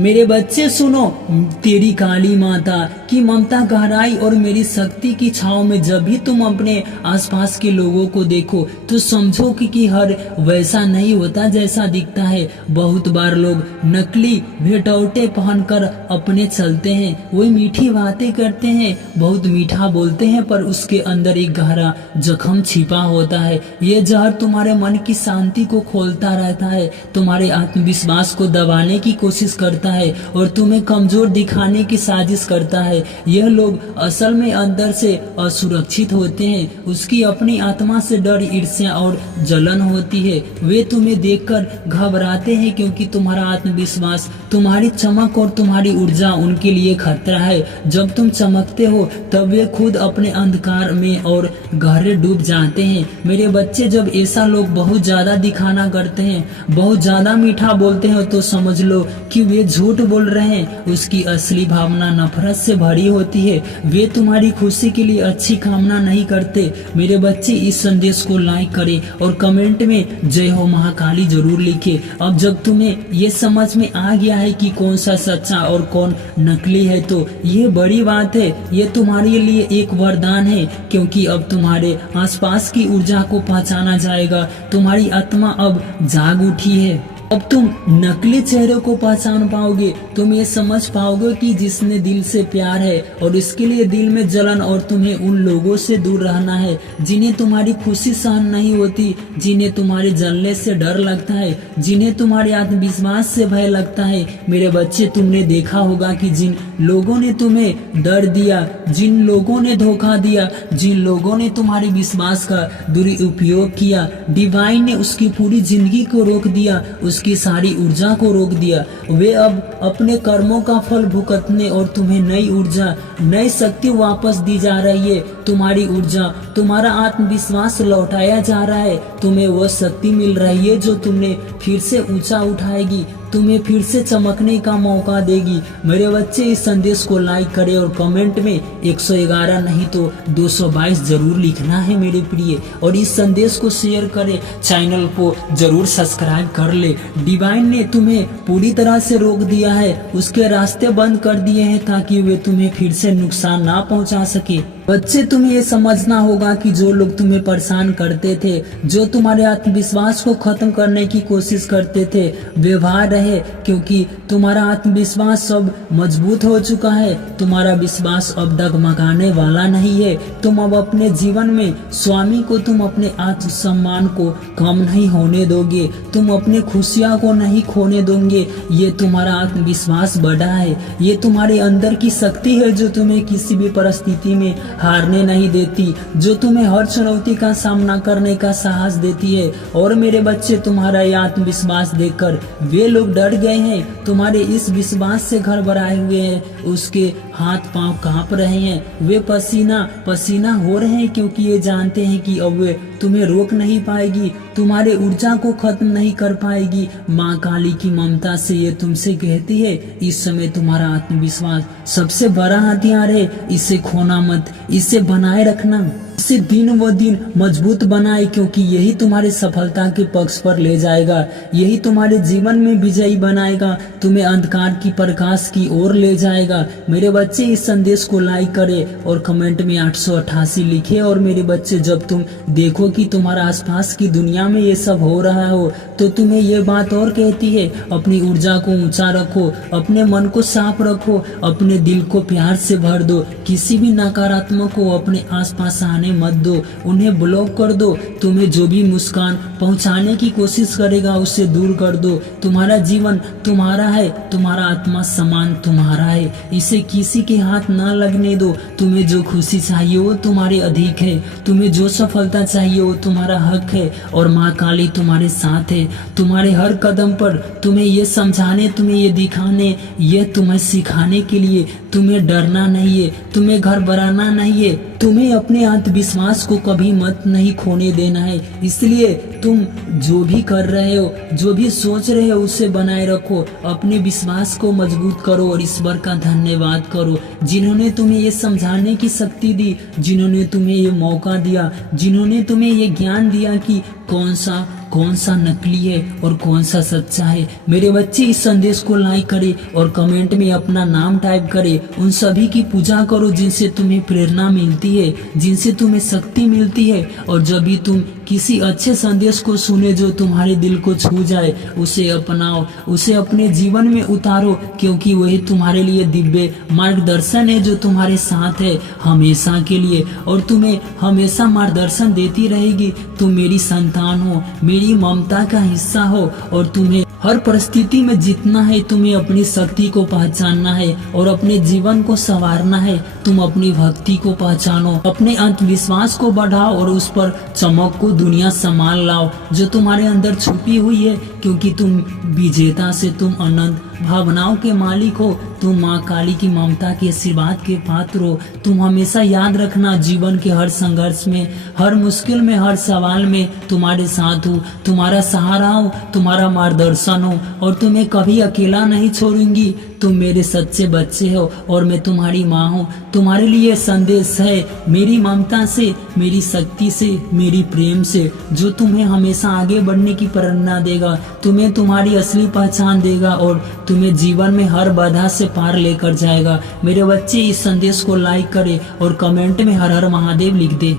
मेरे बच्चे सुनो, तेरी काली माता की ममता गहराई और मेरी शक्ति की छाव में जब भी तुम अपने आसपास के लोगों को देखो तो समझो कि हर वैसा नहीं होता जैसा दिखता है। बहुत बार लोग नकली भेटौटे पहनकर अपने चलते हैं, वही मीठी बातें करते हैं, बहुत मीठा बोलते हैं, पर उसके अंदर एक गहरा जख्म छिपा होता है। ये जहर तुम्हारे मन की शांति को खोलता रहता है, तुम्हारे आत्मविश्वास को दबाने की कोशिश करता है और तुम्हें कमजोर दिखाने की साजिश करता है। यह लोग असल में अंदर से असुरक्षित होते हैं, उसकी अपनी आत्मा से डर, ईर्ष्या और जलन होती है। वे तुम्हें देखकर घबराते हैं क्योंकि तुम्हारा आत्मविश्वास, तुम्हारी चमक और तुम्हारी ऊर्जा उनके लिए खतरा है। जब तुम चमकते हो तब वे खुद अपने अंधकार में और गहरे डूब जाते हैं। मेरे बच्चे, जब ऐसा लोग बहुत ज्यादा दिखाना करते हैं, बहुत ज्यादा मीठा बोलते हैं, तो समझ लो कि वे झूठ बोल रहे हैं। उसकी असली भावना नफरत से भरी होती है। वे तुम्हारी खुशी के लिए अच्छी कामना नहीं करते। मेरे बच्चे, इस संदेश को लाइक करें और कमेंट में जय हो महाकाली जरूर लिखे। अब जब तुम्हें ये समझ में आ गया है कि कौन सा सच्चा और कौन नकली है, तो ये बड़ी बात है। ये तुम्हारे लिए एक वरदान है, क्योंकि अब तुम्हारे आसपास की ऊर्जा को पहचाना जाएगा। तुम्हारी आत्मा अब जाग उठी है। अब तुम नकली चेहरे को पहचान पाओगे। तुम ये समझ पाओगे कि जिसने दिल से प्यार है और इसके लिए दिल में जलन, और तुम्हें उन लोगों से दूर रहना है जिन्हें तुम्हारी खुशी सहन नहीं होती, जिन्हें तुम्हारे जलने से डर लगता है, जिन्हें तुम्हारे आत्मविश्वास से भय लगता है। मेरे बच्चे, तुमने देखा होगा कि जिन लोगों ने तुम्हें डर दिया, जिन लोगों ने धोखा दिया, जिन लोगों ने तुम्हारे विश्वास का दुरुपयोग किया, डिवाइन ने उसकी पूरी जिंदगी को रोक दिया, उसकी सारी ऊर्जा को रोक दिया। वे अब अपने कर्मों का फल भुगतने और तुम्हें नई ऊर्जा, नई शक्ति वापस दी जा रही है। तुम्हारी ऊर्जा, तुम्हारा आत्मविश्वास लौटाया जा रहा है। तुम्हें वह शक्ति मिल रही है जो तुमने फिर से ऊंचा उठाएगी, तुम्हें फिर से चमकने का मौका देगी। मेरे बच्चे, इस संदेश को लाइक करें और कमेंट में 111 नहीं तो 222 जरूर लिखना है मेरे प्रिय, और इस संदेश को शेयर करें, चैनल को जरूर सब्सक्राइब कर ले। डिवाइन ने तुम्हें पूरी तरह से रोक दिया है, उसके रास्ते बंद कर दिए हैं ताकि वे तुम्हें फिर से नुकसान ना पहुंचा सके। बच्चे, तुम्हें ये समझना होगा कि जो लोग तुम्हें परेशान करते थे, जो तुम्हारे आत्मविश्वास को खत्म करने की कोशिश करते थे, व्यवहार रहे, क्योंकि तुम्हारा आत्मविश्वास अब मजबूत हो चुका है। तुम्हारा विश्वास अब डगमगाने वाला नहीं है। तुम अब अपने जीवन में स्वामी को, तुम अपने आत्मसम्मान को कम नहीं होने दोगे, तुम अपने खुशियां को नहीं खोने दोगे। ये तुम्हारा आत्मविश्वास बढ़ा है, ये तुम्हारे अंदर की शक्ति है जो तुम्हें किसी भी परिस्थिति में हारने नहीं देती, जो तुम्हें हर चुनौती का सामना करने का साहस देती है। और मेरे बच्चे, तुम्हारा ये आत्मविश्वास देखकर वे लोग डर गए हैं, तुम्हारे इस विश्वास से घबराए हुए हैं, उसके हाथ पांव कांप रहे हैं, वे पसीना पसीना हो रहे हैं, क्योंकि ये जानते हैं कि अब वे तुम्हें रोक नहीं पाएगी, तुम्हारे ऊर्जा को खत्म नहीं कर पाएगी। माँ काली की ममता से ये तुमसे कहती है, इस समय तुम्हारा आत्मविश्वास सबसे बड़ा हथियार है, इसे खोना मत, इसे बनाए रखना, इसे दिन व दिन मजबूत बनाए, क्योंकि यही तुम्हारे सफलता के पक्ष पर ले जाएगा, यही तुम्हारे जीवन में विजयी बनाएगा, तुम्हें अंधकार की प्रकाश की ओर ले जाएगा। मेरे बच्चे, इस संदेश को लाइक करें और कमेंट में 888 लिखे। और मेरे बच्चे, जब तुम देखो कि तुम्हारा आसपास की दुनिया में ये सब हो रहा हो, तो तुम्हें ये बात और कहती है, अपनी ऊर्जा को ऊंचा रखो, अपने मन को साफ रखो, अपने दिल को प्यार से भर दो, किसी भी नकारात्मक को अपने आसपास आने मत दो, उन्हें ब्लॉक कर दो। तुम्हें जो भी मुस्कान पहुंचाने की कोशिश करेगा उसे दूर कर दो। तुम्हारा जीवन तुम्हारा है, तुम्हारा आत्मा सम्मान तुम्हारा है, इसे किसी के हाथ ना लगने दो। तुम्हें जो खुशी चाहिए वो तुम्हारे अधिक है, तुम्हें जो सफलता चाहिए वो तुम्हारा हक है, और माँ काली तुम्हारे साथ है। तुम्हारे हर कदम पर तुम्हें ये समझाने, तुम्हें ये दिखाने, ये तुम्हें सिखाने के लिए तुम्हें डरना नहीं है, तुम्हें घबराना नहीं है, तुम्हें अपने आत्मविश्वास को कभी मत नहीं खोने देना है। इसलिए तुम जो भी कर रहे हो, जो भी सोच रहे हो, उसे बनाए रखो, अपने विश्वास को मजबूत करो और ईश्वर का धन्यवाद करो, जिन्होंने तुम्हें ये समझाने की शक्ति दी, जिन्होंने तुम्हें ये मौका दिया, जिन्होंने तुम्हें ये ज्ञान दिया कि कौन सा कौन सा नकली है और कौन सा सच्चा है। मेरे बच्चे, इस संदेश को लाइक करें और कमेंट में अपना नाम टाइप करें। उन सभी की पूजा करो जिनसे तुम्हें प्रेरणा मिलती है, जिनसे तुम्हें शक्ति मिलती है। और जब भी तुम किसी अच्छे संदेश को सुने जो तुम्हारे दिल को छू जाए, उसे अपनाओ, उसे अपने जीवन में उतारो, क्योंकि वही तुम्हारे लिए दिव्य मार्गदर्शन है जो तुम्हारे साथ है हमेशा के लिए और तुम्हें हमेशा मार्गदर्शन देती रहेगी। तुम मेरी संतान हो, मेरी ममता का हिस्सा हो और तुम्हें हर परिस्थिति में जीतना है। तुम्हें अपनी शक्ति को पहचानना है और अपने जीवन को संवारना है। तुम अपनी भक्ति को पहचानो, अपने आत्मविश्वास को बढ़ाओ और उस पर चमक को दुनिया संभाल लाओ जो तुम्हारे अंदर छुपी हुई है, क्योंकि तुम विजेता से, तुम अनंत भावनाओं के मालिक हो। तुम माँ काली की ममता के आशीर्वाद के पात्र हो। तुम हमेशा याद रखना, जीवन के हर संघर्ष में, हर मुश्किल में, हर सवाल में तुम्हारे साथ हूँ, तुम्हारा सहारा हूँ, तुम्हारा मार्गदर्शन हो और तुम्हें कभी अकेला नहीं छोड़ूंगी। तुम मेरे सच्चे बच्चे हो और मैं तुम्हारी माँ हूँ। तुम्हारे लिए संदेश है मेरी ममता से, मेरी शक्ति से, मेरी प्रेम से, जो तुम्हें हमेशा आगे बढ़ने की प्रेरणा देगा, तुम्हें तुम्हारी असली पहचान देगा और तुम्हें जीवन में हर बाधा से पार लेकर जाएगा। मेरे बच्चे, इस संदेश को लाइक करें और कमेंट में हर हर महादेव लिख दे।